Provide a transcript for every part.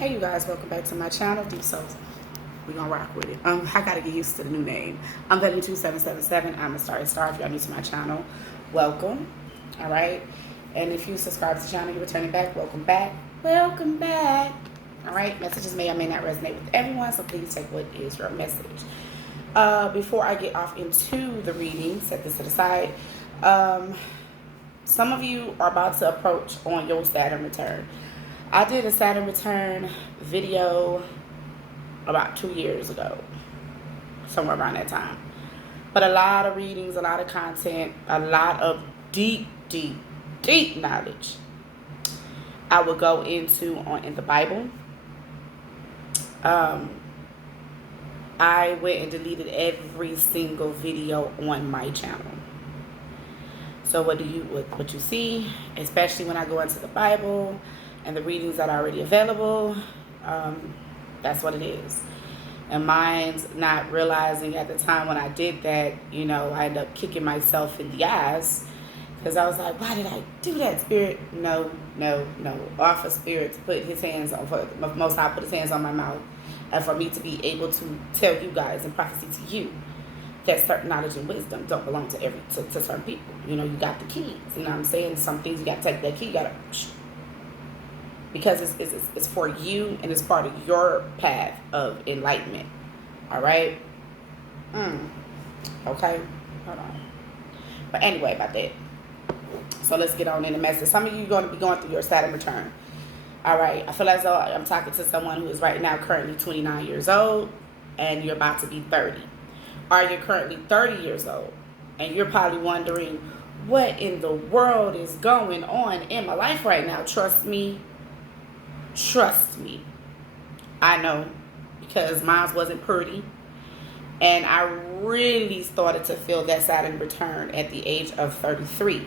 Hey you guys, welcome back to my channel, Deep Souls. We're gonna rock with it. I gotta get used to the new name. I'm Betty 2777. I'm a star. If you're new to my channel, welcome. Alright. And if you subscribe to the channel, you're returning back, welcome back. Welcome back. Alright, messages may or may not resonate with everyone, so please take what is your message. Before I get off into the reading, set this to the side. Some of you are about to approach on your Saturn return. I did a Saturn return video about 2 years ago, somewhere around that time. But a lot of readings, a lot of content, a lot of deep knowledge I would go into in the Bible. I went and deleted every single video on my channel. So what you see, especially when I go into the Bible and the readings that are already available, that's what it is. And mine's not realizing at the time when I did that, you know, I ended up kicking myself in the ass because I was like, why did I do that, Spirit? No. Offer Spirit to put his hands on, for Most High put his hands on my mouth, and for me to be able to tell you guys and prophecy to you that certain knowledge and wisdom don't belong to to certain people. You know, you got the keys. You know what I'm saying? Some things you got to take that key. You got to, because it's for you and it's part of your path of enlightenment. All right. Okay. Hold on. But anyway, about that. So let's get on in the message. Some of you are going to be going through your Saturn return. All right. I feel as though I'm talking to someone who is right now currently 29 years old, and you're about to be 30. Or you're currently 30 years old, and you're probably wondering, what in the world is going on in my life right now? Trust me. I know, because mine wasn't pretty. And I really started to feel that Saturn return at the age of 33.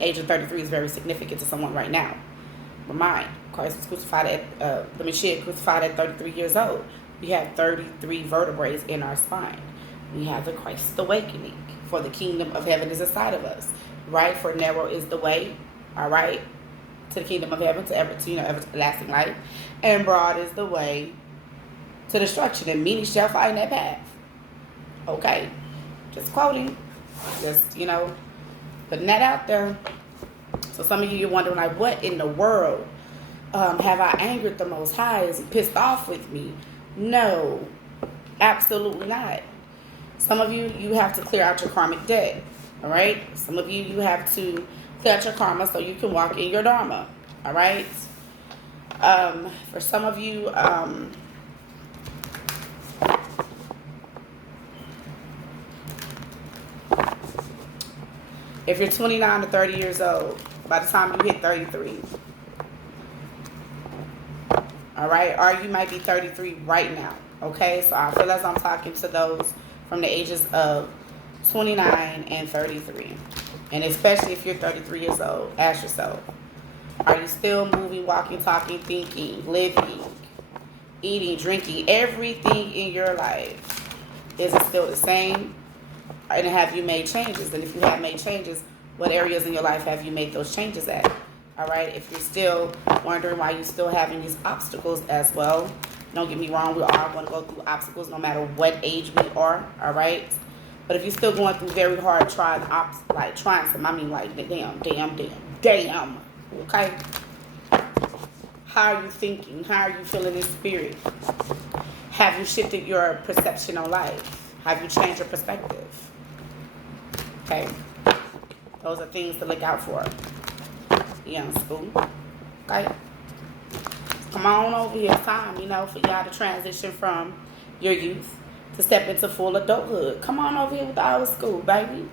Age of 33 is very significant to someone right now. But mine, Christ was crucified at, the Messiah crucified at 33 years old. We have 33 vertebrae in our spine. We have the Christ awakening. For the kingdom of heaven is inside of us. Right? For narrow is the way. All right? To the kingdom of heaven, to everlasting life. And broad is the way to destruction. And many shall find that path. Okay? Just quoting. Just, putting that out there. So some of you're wondering, like, what in the world have I angered the Most High? Is he pissed off with me? No. Absolutely not. Some of you have to clear out your karmic debt. All right? Some of you have to clear out your karma so you can walk in your Dharma. All right? For some of you, if you're 29 to 30 years old, by the time you hit 33, all right? Or you might be 33 right now, okay? So I feel as I'm talking to those from the ages of 29 and 33. And especially if you're 33 years old, ask yourself, are you still moving, walking, talking, thinking, living, eating, drinking, everything in your life? Is it still the same? And have you made changes? And if you have made changes, what areas in your life have you made those changes at? All right. If you're still wondering why you're still having these obstacles as well, don't get me wrong. We are going to go through obstacles no matter what age we are. All right. But if you're still going through very hard trying some, I mean, like, damn. Okay. How are you thinking? How are you feeling in spirit? Have you shifted your perception on life? Have you changed your perspective? Okay. Those are things to look out for. Young school. Okay. Come on over here. It's time, for y'all to transition from your youth to step into full adulthood. Come on over here with the old school, baby.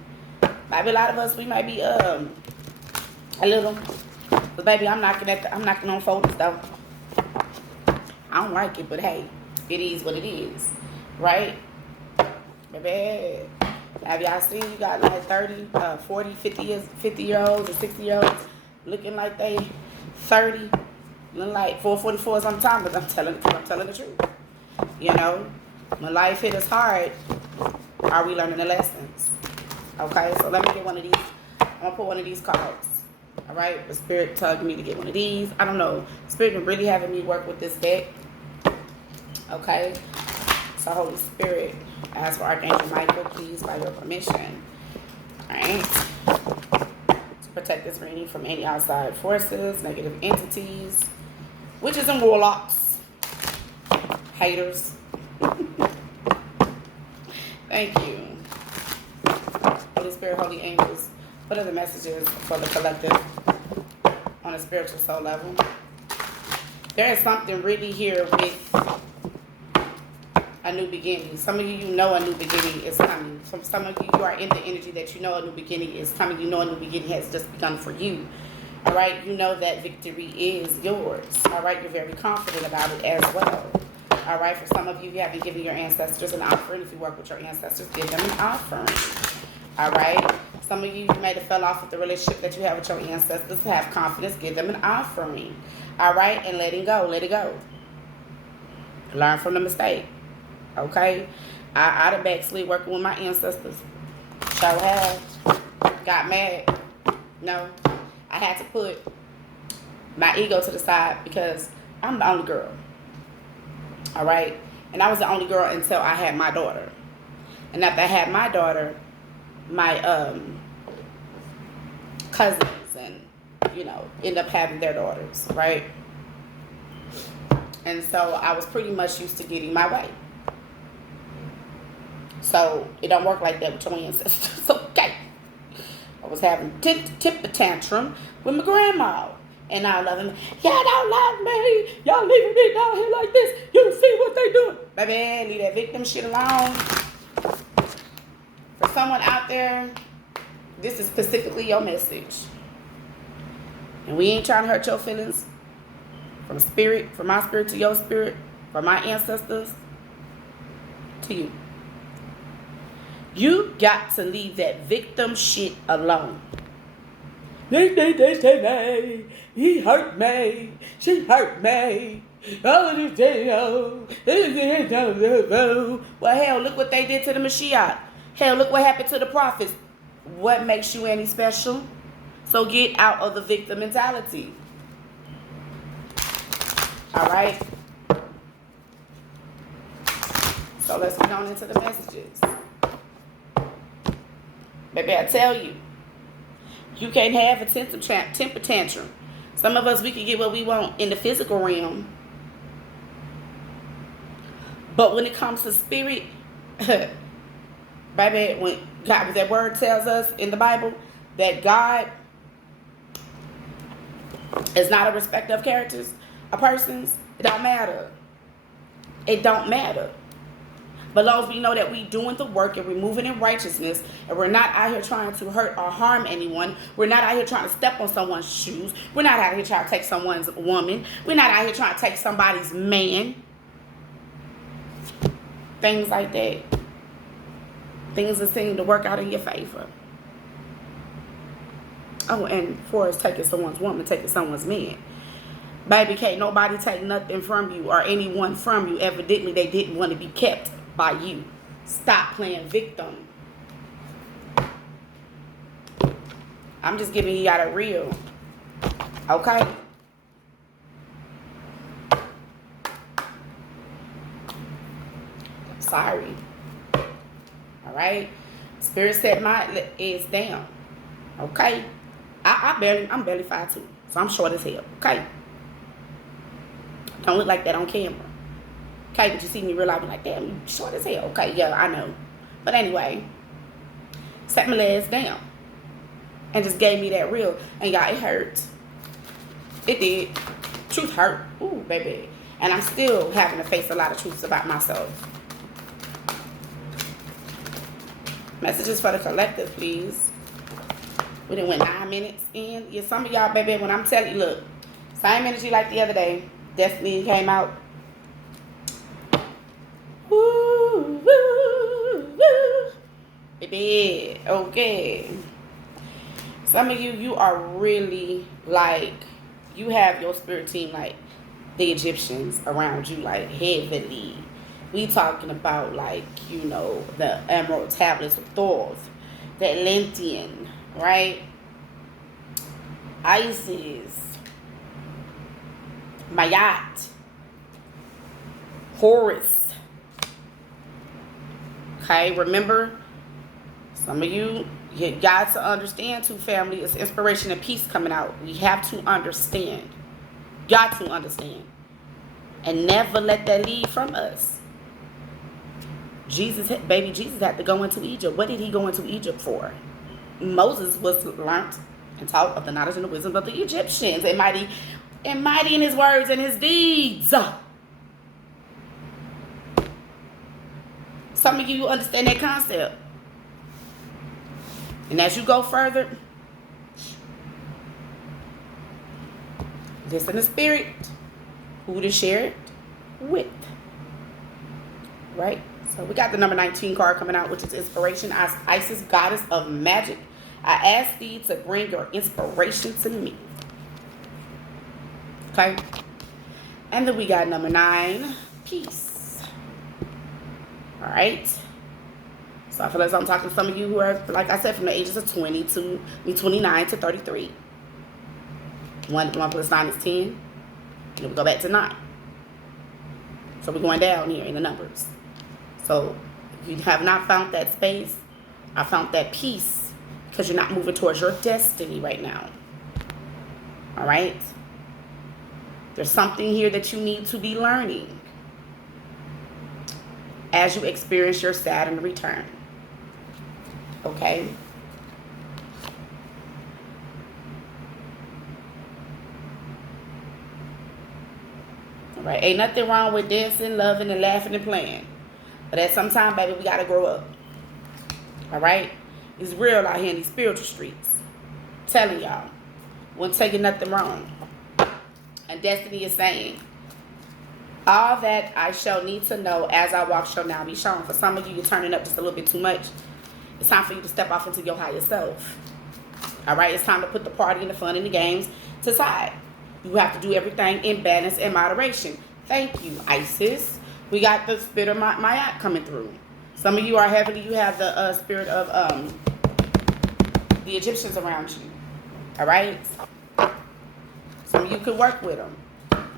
Maybe a lot of us, we might be a little. But baby, I'm knocking on folders though. I don't like it, but hey, it is what it is. Right? Baby. Have y'all seen you got like 30, 40, 50-year-olds or 60-year-olds looking like they 30, looking like 444s on time, but I'm telling the truth. When life hit us hard, are we learning the lessons? Okay, so let me get one of these. I'm going to put one of these cards. All right, the Spirit telling me to get one of these. I don't know. Spirit been really having me work with this deck. Okay? So Holy Spirit, ask for Archangel Michael, please, by your permission. Alright? To protect this reading from any outside forces, negative entities, witches and warlocks, haters. Thank you. Holy Spirit, holy angels, what are the messages for the collective on a spiritual soul level? There is something really here with a new beginning. Some of you know a new beginning is coming. Some of you are in the energy that you know a new beginning is coming. You know a new beginning has just begun for you. All right? You know that victory is yours. All right? You're very confident about it as well. All right? For some of you, you haven't given your ancestors an offering. If you work with your ancestors, give them an offering. All right? Some of you may have fell off with the relationship that you have with your ancestors. Have confidence. Give them an offering. All right? And letting go. Let it go. Learn from the mistake. Okay? I done backslid working with my ancestors. Sure have. Got mad. No. I had to put my ego to the side because I'm the only girl. All right? And I was the only girl until I had my daughter. And after I had my daughter, my cousins and, end up having their daughters, right? And so I was pretty much used to getting my way. So it don't work like that with your ancestors, okay? I was having temper tantrum with my grandma. And all of them, y'all don't love me. Y'all leaving me down here like this. You see what they doing. Baby, leave that victim shit alone. For someone out there, this is specifically your message. And we ain't trying to hurt your feelings. From my spirit to your spirit, from my ancestors to you. You got to leave that victim shit alone. They say, he hurt me, she hurt me. Well, hell, look what they did to the Mashiach. Hell, look what happened to the prophets. What makes you any special? So get out of the victim mentality. All right? So let's get on into the messages. Baby, I tell you, you can't have a temper tantrum. Some of us, we can get what we want in the physical realm. But when it comes to spirit, baby, when that word tells us in the Bible that God is not a respecter of characters, of persons, it don't matter. It don't matter. But long as we know that we doing the work and we're moving in righteousness and we're not out here trying to hurt or harm anyone. We're not out here trying to step on someone's shoes. We're not out here trying to take someone's woman. We're not out here trying to take somebody's man. Things like that. Things that seem to work out in your favor. Oh, and for us taking someone's woman, taking someone's man. Baby, can't nobody take nothing from you or anyone from you. Evidently, they didn't want to be kept by you. Stop playing victim. I'm just giving you out a real. Okay? Sorry. All right? Spirit set my is down. Okay? I'm barely 5'2", so I'm short as hell. Okay? Don't look like that on camera. Okay, but you see me real life, be like, damn, you short as hell. Okay, yeah, I know. But anyway, set my legs down. And just gave me that real. And y'all, it hurt. It did. Truth hurt. Ooh, baby. And I'm still having to face a lot of truths about myself. Messages for the collective, please. We done went 9 minutes in. Yeah, some of y'all, baby, when I'm telling you, look, same energy like the other day. Destiny came out. Woo, woo, woo. Baby, okay. Some of you are really like, you have your spirit team like the Egyptians around you, like heavily. We talking about like, the emerald tablets of Thoth, the Atlantean, right? Isis, Mayat, Horus. Okay, remember, some of you got to understand too, family. It's inspiration and peace coming out. We have to understand. Got to understand. And never let that leave from us. Baby Jesus had to go into Egypt. What did he go into Egypt for? Moses was learnt and taught of the knowledge and the wisdom of the Egyptians, and mighty in his words and his deeds. Some of you understand that concept. And as you go further, listen to spirit, who to share it with. Right? So we got the number 19 card coming out, which is inspiration. Isis, goddess of magic, I ask thee to bring your inspiration to me. Okay? And then we got number 9, peace. All right? So I feel like I'm talking to some of you who are, like I said, from the ages of 29 to 33. 1 plus 9 is 10. And we go back to 9. So we're going down here in the numbers. So if you have not found that space, I found that peace, because you're not moving towards your destiny right now. All right? There's something here that you need to be learning as you experience your Saturn return. Okay? All right? Ain't nothing wrong with dancing, loving, and laughing and playing. But at some time, baby, we got to grow up. All right? It's real out here in these spiritual streets. I'm telling y'all. Won't take nothing wrong. And Destiny is saying, all that I shall need to know as I walk shall now be shown. For some of you, you're turning up just a little bit too much. It's time for you to step off into your higher self. All right? It's time to put the party and the fun and the games to side. You have to do everything in balance and moderation. Thank you, Isis. We got the spirit of Mayat coming through. Some of you are heavily, you have the spirit of the Egyptians around you. All right? Some of you could work with them.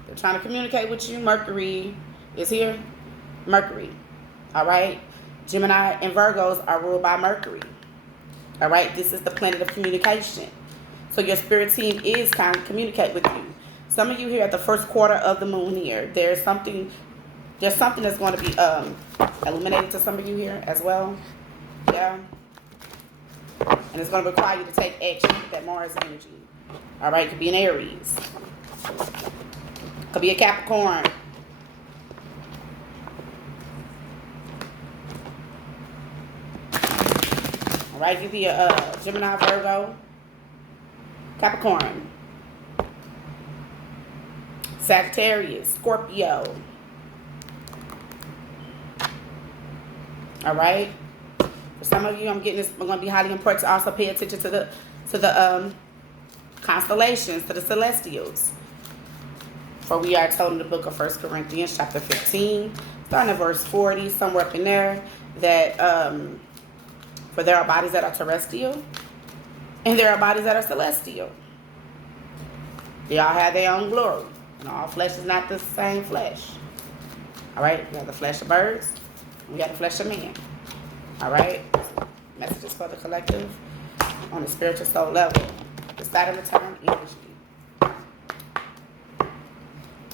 They're trying to communicate with you. Mercury is here. Mercury. All right? Gemini and Virgos are ruled by Mercury. All right? This is the planet of communication. So your spirit team is kind of communicate with you. Some of you here at the first quarter of the moon here, there's something that's going to be illuminated to some of you here as well. Yeah. And it's going to require you to take action with that Mars energy. All right? It could be an Aries. Could be a Capricorn. All right? It could be a Gemini, Virgo, Capricorn, Sagittarius, Scorpio. All right. For some of you, I'm going to be highly important to also pay attention to the constellations, to the celestials. For we are told in the book of 1 Corinthians, chapter 15, starting at verse 40, somewhere up in there, that for there are bodies that are terrestrial, and there are bodies that are celestial. They all have their own glory. And all flesh is not the same flesh. All right? We have the flesh of birds. And we have the flesh of men. All right? Messages for the collective on the spiritual soul level. The Saturn return energy.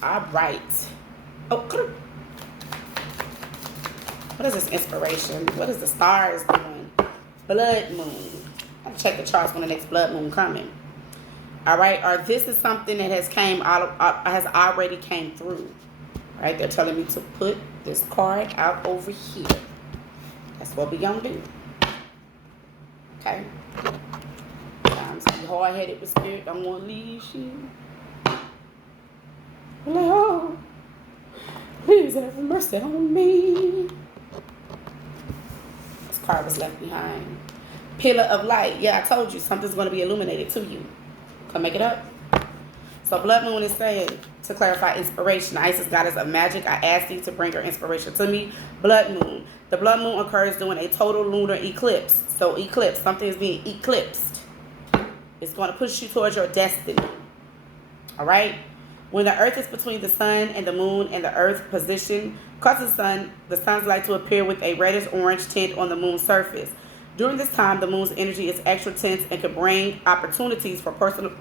All right. Oh, what is this inspiration? What is the stars doing? Blood moon. I'll check the charts when the next blood moon coming. All right, or this is something that has already came through. All right, they're telling me to put this card out over here. That's what we're gonna do. Okay. Times be hard-headed with spirit. Don't want to leave you. Lord, please have mercy on me. This card was left behind. Pillar of light. Yeah, I told you something's going to be illuminated to you. Come make it up. So blood moon is saying, to clarify inspiration, Isis, goddess of magic, I ask thee to bring her inspiration to me. Blood moon. The blood moon occurs during a total lunar eclipse. So eclipse, something is being eclipsed. It's going to push you towards your destiny. All right? When the earth is between the sun and the moon and the earth position causes the sun's light to appear with a reddish orange tint on the moon's surface. During this time, the moon's energy is extra tense and can bring opportunities for personal.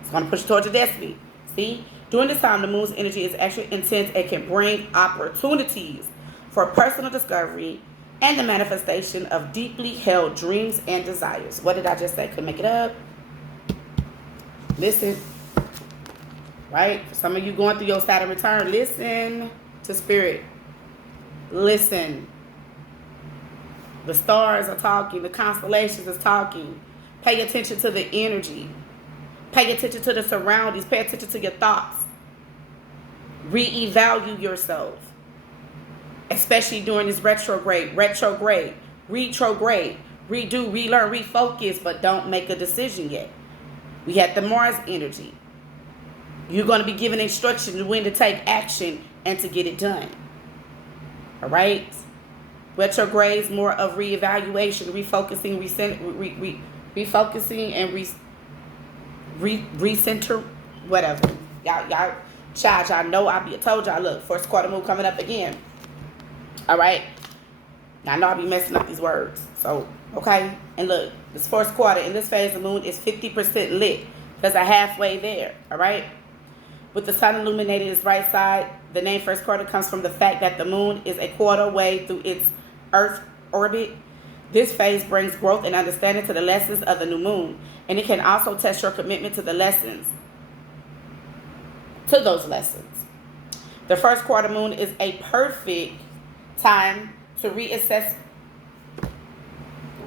It's going to push you towards your destiny. See? During this time, the moon's energy is extra intense and can bring opportunities for personal discovery and the manifestation of deeply held dreams and desires. What did I just say? Couldn't make it up. Listen. Right? For some of you going through your Saturn return, listen to spirit. Listen. The stars are talking. The constellations is talking. Pay attention to the energy. Pay attention to the surroundings. Pay attention to your thoughts. Reevaluate yourself. Especially during this retrograde, redo, relearn, refocus, but don't make a decision yet. We had the Mars energy. You're going to be given instructions when to take action and to get it done. All right? Retrograde is more of reevaluation, refocusing, refocusing, and recenter, whatever. Y'all, child, y'all know I told y'all, look, first quarter move coming up again. All right? Now, I know I'll be messing up these words. So, okay? And look, this first quarter, in this phase, the moon is 50% lit. There's a halfway there. All right? With the sun illuminating its right side, the name first quarter comes from the fact that the moon is a quarter way through its Earth orbit. This phase brings growth and understanding to the lessons of the new moon. And it can also test your commitment to the lessons. To those lessons. The first quarter moon is a perfect time to reassess,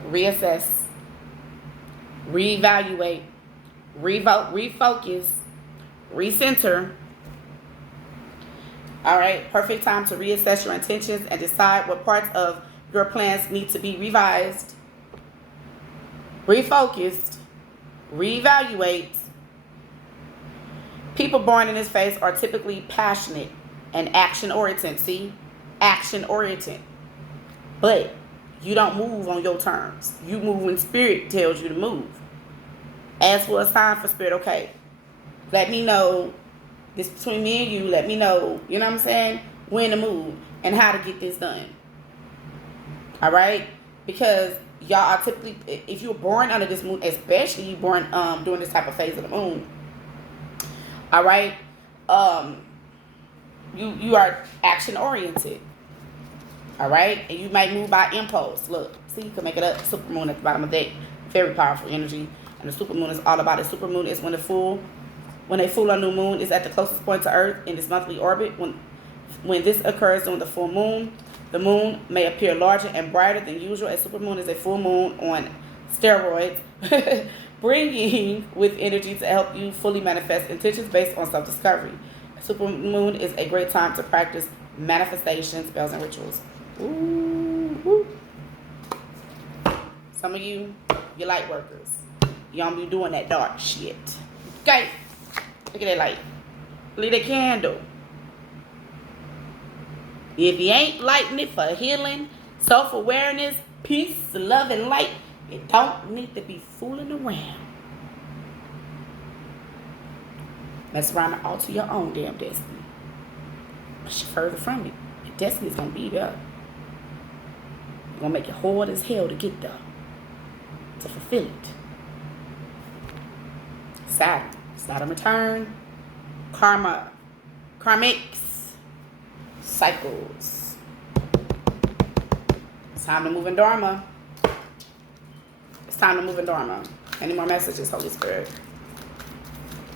reevaluate, refocus, recenter. All right, perfect time to reassess your intentions and decide what parts of your plans need to be revised, refocused, reevaluate. People born in this phase are typically passionate and action-oriented. See? Action-oriented. But you don't move on your terms. You move when spirit tells you to move. Ask for a sign for spirit. Okay, let me know. This between me and you. Let me know, you know what I'm saying, when to move and how to get this done. All right? Because y'all are typically, if you're born under this moon, especially you born during this type of phase of the moon, all right, you are action oriented. All right? And you might move by impulse. Look, see, you can make it up. Super moon at the bottom of the deck. Very powerful energy. And the super moon is all about it. Super moon is when a full or new moon is at the closest point to Earth in its monthly orbit. When this occurs during the full moon, the moon may appear larger and brighter than usual. A super moon is a full moon on steroids, bringing with energy to help you fully manifest intentions based on self-discovery. A super moon is a great time to practice manifestation spells and rituals. Ooh. Some of you light workers. You don't be doing that dark shit. Okay. Look at that light. Look at that candle. If you ain't lighting it for healing, self-awareness, peace, love, and light, you don't need to be fooling around. Mess around and alter your own damn destiny. Push further from it. Your destiny's going to be there. You're going to make it hard as hell to get there. To fulfill it. Saturn return, karma, karmics, cycles. It's time to move in Dharma. It's time to move in Dharma. Any more messages, Holy Spirit?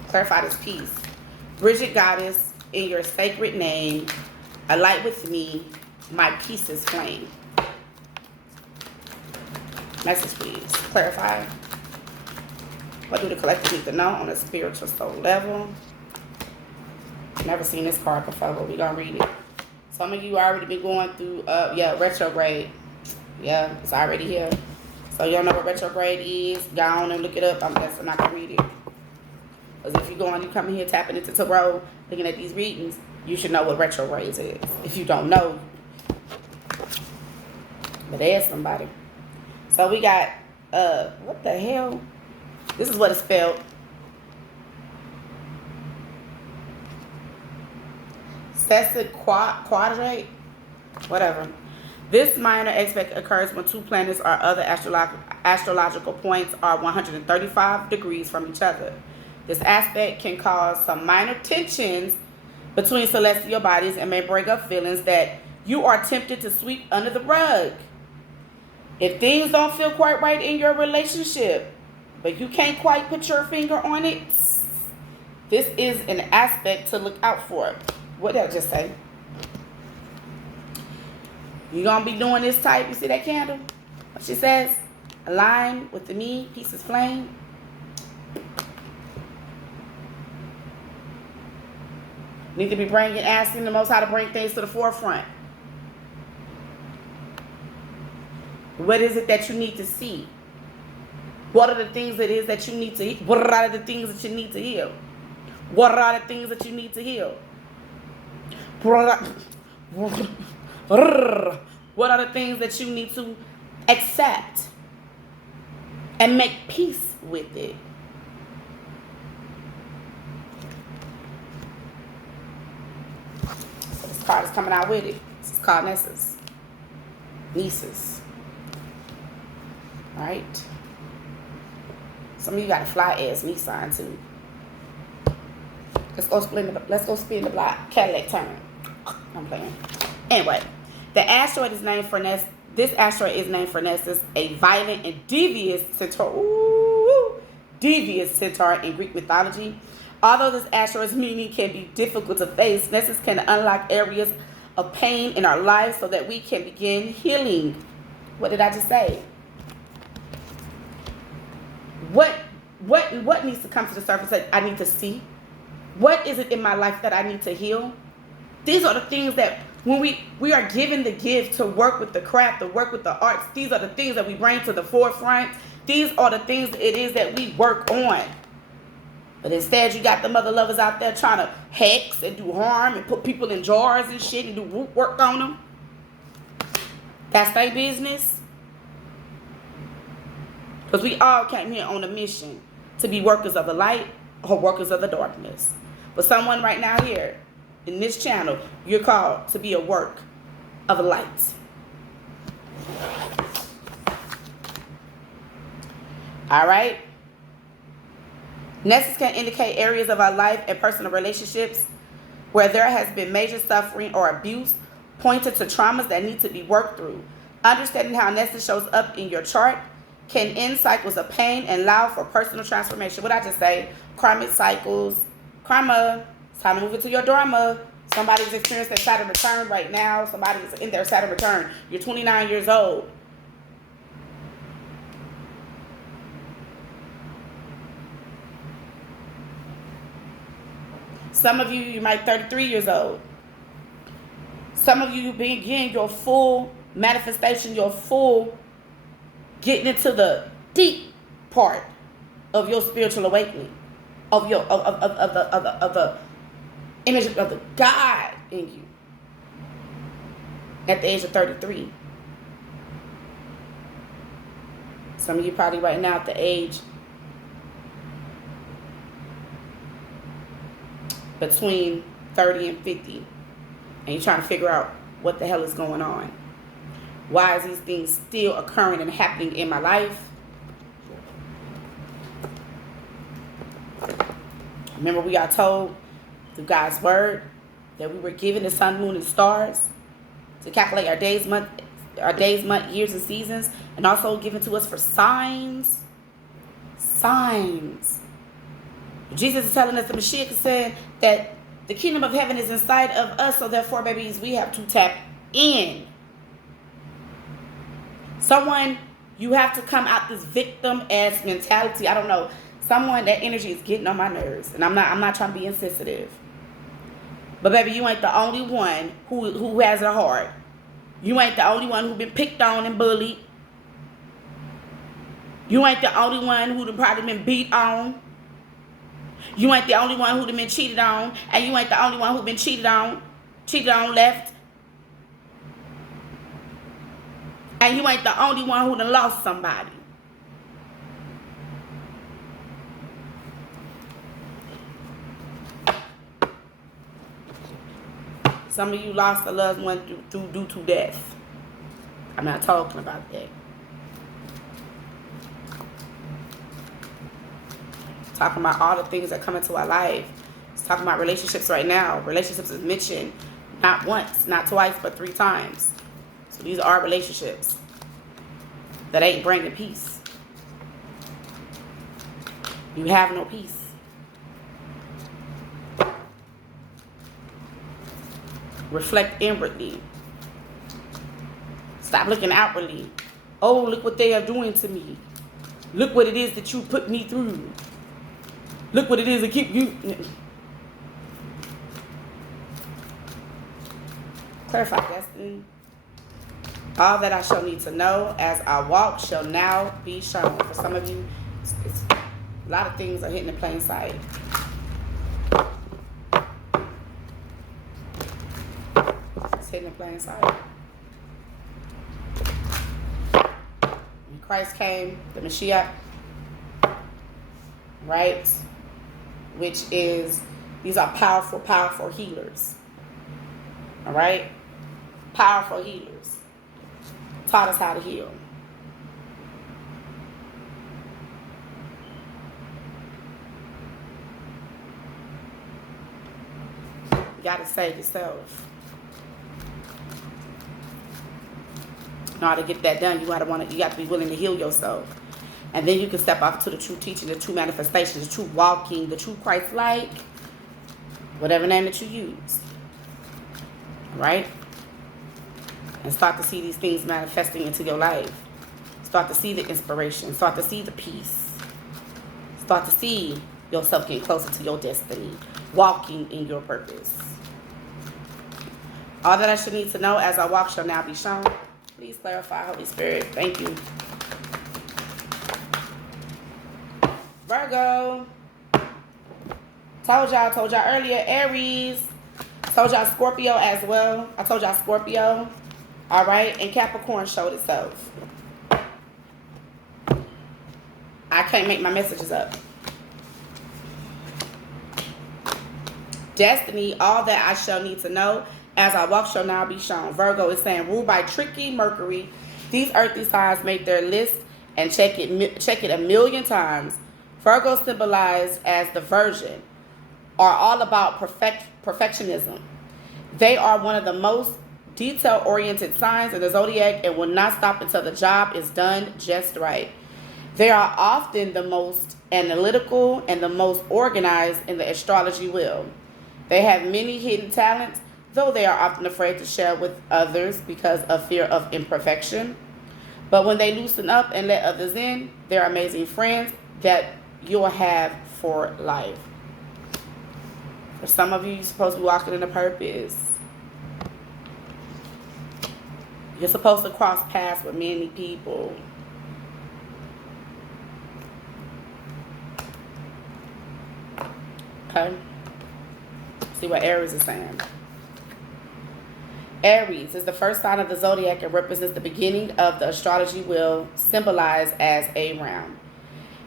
Clarify this piece. Bridget Goddess, in your sacred name, a light with me, my peace is flame. Message, please. Clarify. What do the collective need to know on a spiritual soul level? Never seen this card before, but we're going to read it. Some of you already been going through, retrograde. Yeah, it's already here. So you don't know what retrograde is, go on and look it up. I'm not going to read it. Because if you coming here tapping into tarot, looking at these readings, you should know what retrograde is. If you don't know, but there's somebody. So we got, what the hell? This is what it's spelled. Cecil quadrate, whatever. This minor aspect occurs when two planets or other astrological points are 135 degrees from each other. This aspect can cause some minor tensions between celestial bodies and may bring up feelings that you are tempted to sweep under the rug. If things don't feel quite right in your relationship, but you can't quite put your finger on it, this is an aspect to look out for. What did I just say? You're going to be doing this type. You see that candle? What she says? Align with the me, peace is flame. Need to be asking the Most High to bring things to the forefront. What is it that you need to see? What are the things that is that you need to heal? What are the things that you need to heal? What are the things that you need to heal? What are the things that you need to accept and make peace with it? So this card is coming out with it. This is called Nessus. Nieces. Alright? Some of you got a fly ass Nissan too. Let's go spin the block. Cadillac turn. I'm playing. Anyway, the asteroid is named for Nessus. This asteroid is named for Nessus, a violent and devious centaur. Ooh, devious centaur in Greek mythology. Although this asteroid's meaning can be difficult to face, Nessus can unlock areas of pain in our lives so that we can begin healing. What did I just say? What needs to come to the surface that I need to see? What is it in my life that I need to heal? These are the things that when we are given the gift to work with the craft, to work with the arts, these are the things that we bring to the forefront. These are the things it is that we work on. But instead, you got the mother lovers out there trying to hex and do harm and put people in jars and shit and do root work on them. That's their business. Because we all came here on a mission to be workers of the light or workers of the darkness. But someone right now here in this channel, you're called to be a work of light. All right? Nessus can indicate areas of our life and personal relationships where there has been major suffering or abuse, pointed to traumas that need to be worked through. Understanding how Nessus shows up in your chart can end cycles of pain and allow for personal transformation. What I just say? Karmic cycles. Karma. It's time to move into your Dharma. Somebody's experiencing Saturn Return right now. Somebody's in their Saturn Return. You're 29 years old. Some of you might be 33 years old. Some of you begin your full manifestation, your full getting into the deep part of your spiritual awakening, of your of the image of the God in you at the age of 33. Some of you probably right now at the age between 30 and 50, and you're trying to figure out what the hell is going on. Why is these things still occurring and happening in my life? Remember, we are told through God's word that we were given the sun, moon, and stars to calculate our days, month, years, and seasons, and also given to us for signs. Signs. Jesus is telling us, the Mashiach is saying that the kingdom of heaven is inside of us, so therefore, babies, we have to tap in. Someone, you have to come out this victim-ass mentality. I don't know. Someone, that energy is getting on my nerves. And I'm not trying to be insensitive. But baby, you ain't the only one who has a heart. You ain't the only one who been picked on and bullied. You ain't the only one who probably been beat on. You ain't the only one who been cheated on. And you ain't the only one who been cheated on left. And you ain't the only one who done lost somebody. Some of you lost a loved one due to death. I'm not talking about that. Talking about all the things that come into our life. It's talking about relationships right now. Relationships is mentioned not once, not twice, but 3 times. So these are relationships that ain't bringing peace. You have no peace. Reflect inwardly. Stop looking outwardly. Oh, look what they are doing to me. Look what it is that you put me through. Look what it is that keep you. Clarify, destiny. All that I shall need to know as I walk shall now be shown. For some of you, it's a lot of things are hitting in plain sight. It's hitting in plain sight. When Christ came, the Mashiach, right? Which is, these are powerful, powerful healers. All right? Powerful healers. Taught us how to heal. You got to save yourself. In order to get that done, you got to be willing to heal yourself. And then you can step off to the true teaching, the true manifestation, the true walking, the true Christ-like, whatever name that you use. Right? And start to see these things manifesting into your life. Start to see the inspiration. Start to see the peace. Start to see yourself getting closer to your destiny. Walking in your purpose. All that I should need to know as I walk shall now be shown. Please clarify, Holy Spirit. Thank you. Virgo. Told y'all earlier. Aries. Told y'all Scorpio as well. I told y'all Scorpio. All right. And Capricorn showed itself. I can't make my messages up. Destiny. All that I shall need to know as I walk shall now be shown. Virgo is saying, ruled by tricky Mercury, these earthly signs make their list and check it a million times. Virgo, symbolized as the Virgin, are all about perfectionism. They are one of the most detail-oriented signs in the zodiac and will not stop until the job is done just right. They are often the most analytical and the most organized in the astrology wheel. They have many hidden talents, though they are often afraid to share with others because of fear of imperfection. But when they loosen up and let others in, they're amazing friends that you'll have for life. For some of you, you're supposed to be walking in a purpose. You're supposed to cross paths with many people. Okay? See what Aries is saying. Aries is the first sign of the zodiac and represents the beginning of the astrology wheel, symbolized as a round.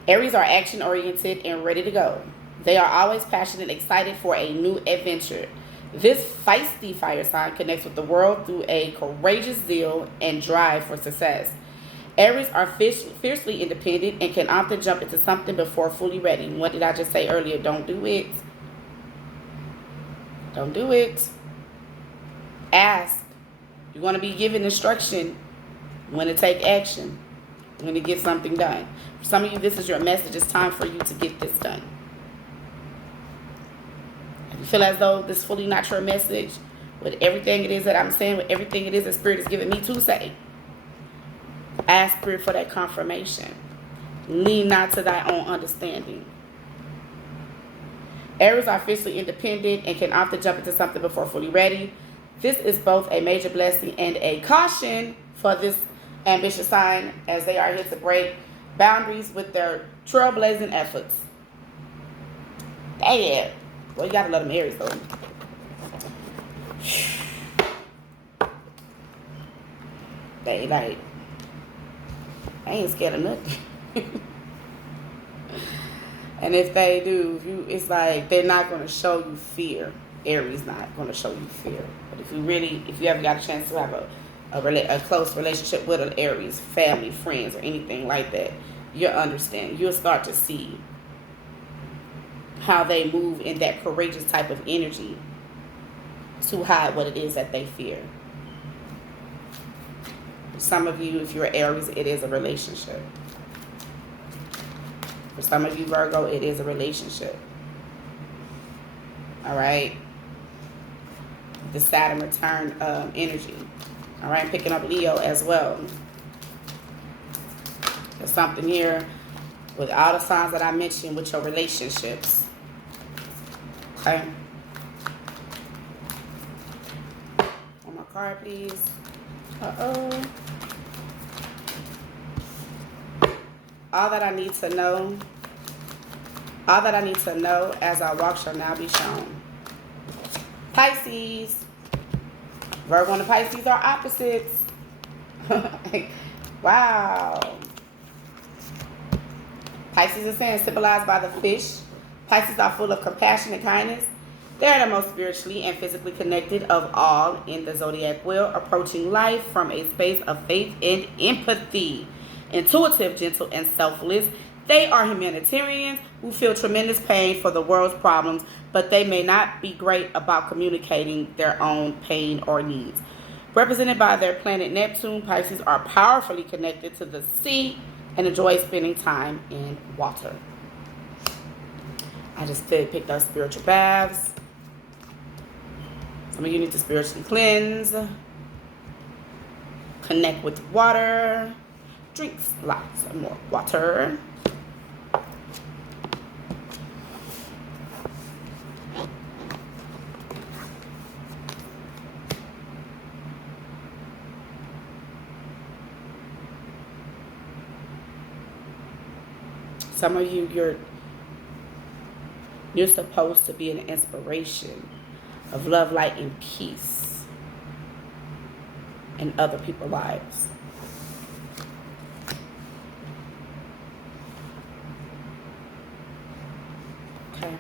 Aries are action-oriented and ready to go. They are always passionate and excited for a new adventure. This feisty fire sign connects with the world through a courageous zeal and drive for success. Aries are fiercely independent and can often jump into something before fully ready. What did I just say earlier? Don't do it. Don't do it. Ask. You're going to be given instruction when to take action, when to get something done. For some of you, this is your message. It's time for you to get this done. If you feel as though this is fully not your message, with everything it is that I'm saying, with everything it is that Spirit is giving me to say, ask Spirit for that confirmation. Lean not to thy own understanding. Aries are fiercely independent and can often jump into something before fully ready. This is both a major blessing and a caution for this ambitious sign, as they are here to break boundaries with their trailblazing efforts. Damn. Well, you gotta let them Aries though. They like, I ain't scared of nothing. And if they do, it's like they're not gonna show you fear. Aries not going to show you fear. But if you ever got a chance to have a close relationship with an Aries, family, friends, or anything like that, you'll understand. You'll start to see how they move in that courageous type of energy to hide what it is that they fear. For some of you, if you're Aries, it is a relationship. For some of you, Virgo, it is a relationship. All right? The Saturn return energy. All right? I'm picking up Leo as well. There's something here with all the signs that I mentioned with your relationships. Okay? One more card, please. Uh-oh. All that I need to know as I walk shall now be shown. Pisces. Virgo and Pisces are opposites. Wow. Pisces is saying symbolized by the fish. Pisces are full of compassion and kindness. They are the most spiritually and physically connected of all in the zodiac wheel, approaching life from a space of faith and empathy. Intuitive, gentle, and selfless. They are humanitarians who feel tremendous pain for the world's problems, but they may not be great about communicating their own pain or needs. Represented by their planet Neptune, Pisces are powerfully connected to the sea and enjoy spending time in water. I just picked up spiritual baths. Some of you need to spiritually cleanse, connect with water, drink lots of more water. Some of you, you're supposed to be an inspiration of love, light, and peace in other people's lives. Okay.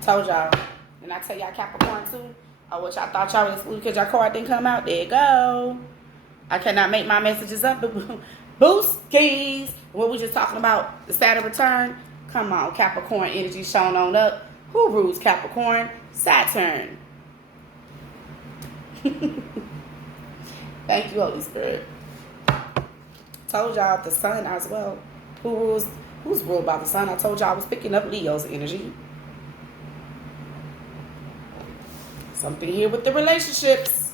Told y'all. And I tell y'all Capricorn too. Oh, what y'all thought y'all was excluded because y'all card didn't come out. There you go. I cannot make my messages up. Boosties. What we just talking about, the Saturn return. Come on, Capricorn energy shown on up. Who rules Capricorn? Saturn. Thank you, Holy Spirit. Told y'all the sun as well. Who's ruled by the sun? I told y'all I was picking up Leo's energy. Something here with the relationships.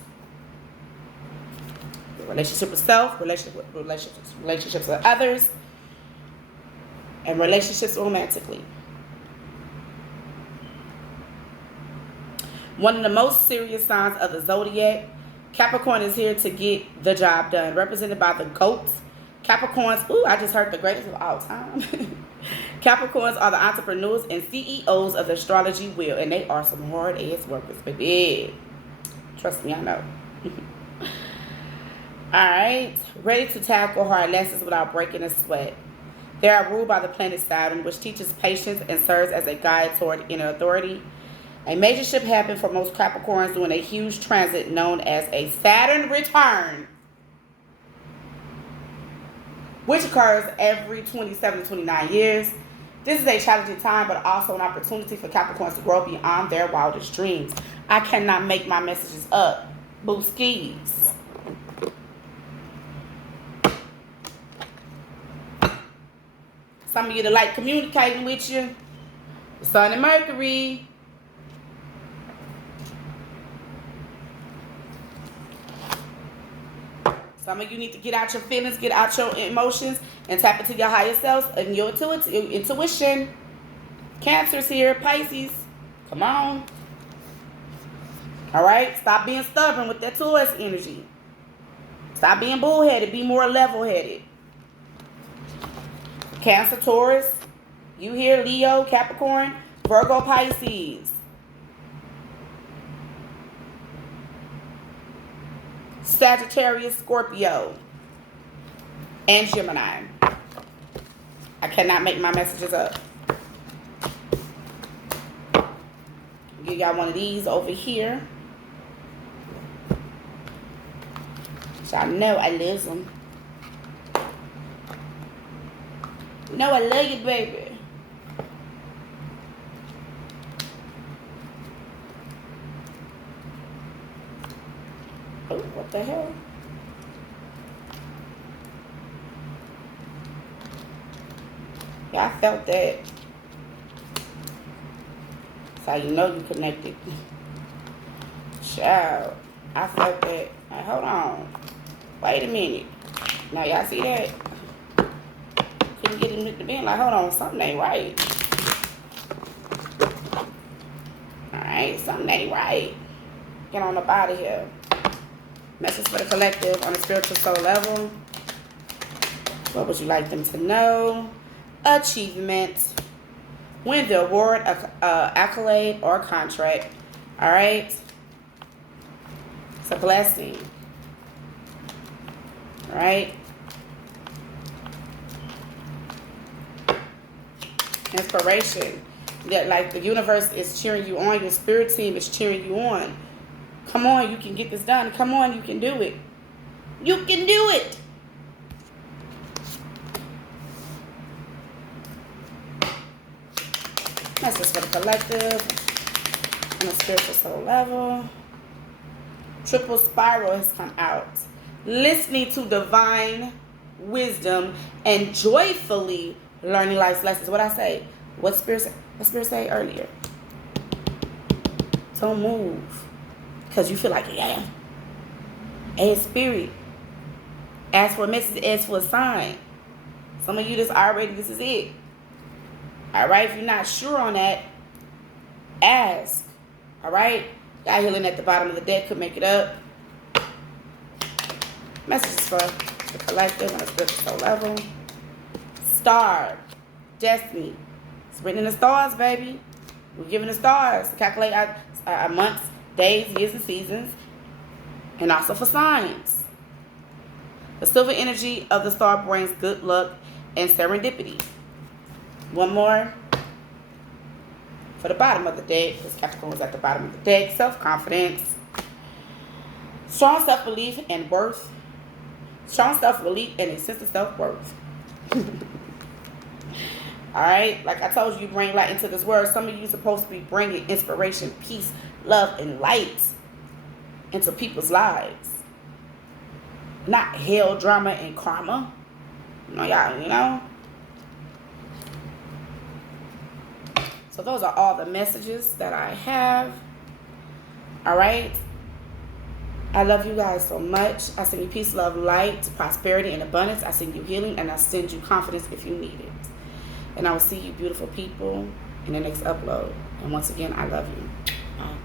The relationship with self, relationships with others, and relationships romantically. One of the most serious signs of the zodiac, Capricorn is here to get the job done. Represented by the goats. Capricorns, ooh, I just heard the greatest of all time. Capricorns are the entrepreneurs and CEOs of the astrology wheel, and they are some hard-ass workers, baby. Trust me, I know. Alright, ready to tackle hard lessons without breaking a sweat. They are ruled by the planet Saturn, which teaches patience and serves as a guide toward inner authority. A major shift happened for most Capricorns during a huge transit known as a Saturn Return, which occurs every 27 to 29 years. This is a challenging time, but also an opportunity for Capricorns to grow beyond their wildest dreams. I cannot make my messages up. Booskies. Some of you that like communicating with you. The Sun and Mercury. Some of you need to get out your feelings, get out your emotions, and tap into your higher selves and your intuition. Cancer's here, Pisces. Come on. All right? Stop being stubborn with that Taurus energy. Stop being bullheaded. Be more level-headed. Cancer, Taurus. You here, Leo, Capricorn, Virgo, Pisces. Sagittarius, Scorpio, and Gemini. I cannot make my messages up. You got one of these over here. Y'all know I love them. No, I love you, baby. Oh, what the hell? Yeah, I felt that. That's how you know you connected. Child, I felt that. Now, hold on. Wait a minute. Now, y'all see that? Couldn't get him to bend. Like, hold on. Something ain't right. Alright, something ain't right. Get on up out of here. Message for the collective on a spiritual soul level. What would you like them to know? Achievement. Win the award, accolade, or contract. Alright? It's a blessing. Alright? Inspiration. That like the universe is cheering you on. Your spirit team is cheering you on. Come on, you can get this done. Come on, you can do it. You can do it. That's just for the collective on a spiritual soul level. Triple spiral has come out. Listening to divine wisdom and joyfully learning life's lessons. What I say? What Spirit say earlier? Don't move. Because you feel like, yeah. Ask Spirit. Ask for a message. Ask for a sign. Some of you this is it. Alright, if you're not sure on that, ask. Alright? Got healing at the bottom of the deck, could make it up. Messages for the collective on a spiritual soul level. Star. Destiny. It's written in the stars, baby. We're given the stars to calculate our months, days, years, and seasons. And also for signs. The silver energy of the star brings good luck and serendipity. One more for the bottom of the deck, because Capricorn is at the bottom of the deck. Self-confidence, strong self-belief and worth. Strong self-belief and a sense of self-worth. Alright, like I told you, you bring light into this world. Some of you are supposed to be bringing inspiration, peace, love, and light into people's lives. Not hell, drama, and karma. Y'all, you know? So those are all the messages that I have. All right. I love you guys so much. I send you peace, love, light, prosperity, and abundance. I send you healing, and I send you confidence if you need it. And I will see you beautiful people in the next upload. And once again, I love you. Bye.